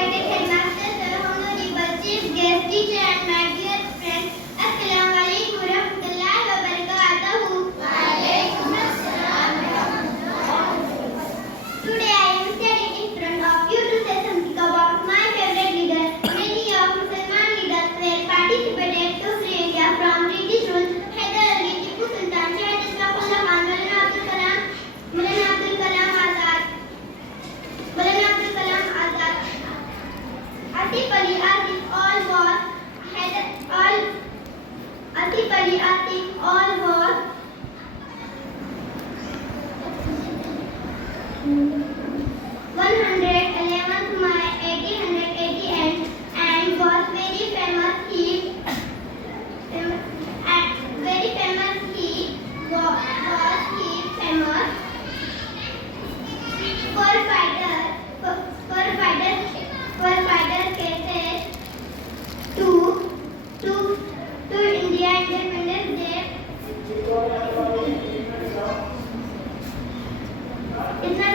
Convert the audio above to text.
respected headmaster, sir, honorable chief guest, teacher and my dear friends, Assalamu alaikum warahmatullahi wabarakatuh. Today I am standing in front of you to say something about my favorite leader. Many of Muslim leaders were participated to free India from British rule. Hyder Ali, Tipu Sultan, Shahid Ishfaqullah Khan, Maulana Abdul Kalam Azad, Atif Ali, Atif, all war, Atif Ali, Atif, all war, 111th May 1880 and was very famous. He was famous for fighter cases to India Independence Day. इतना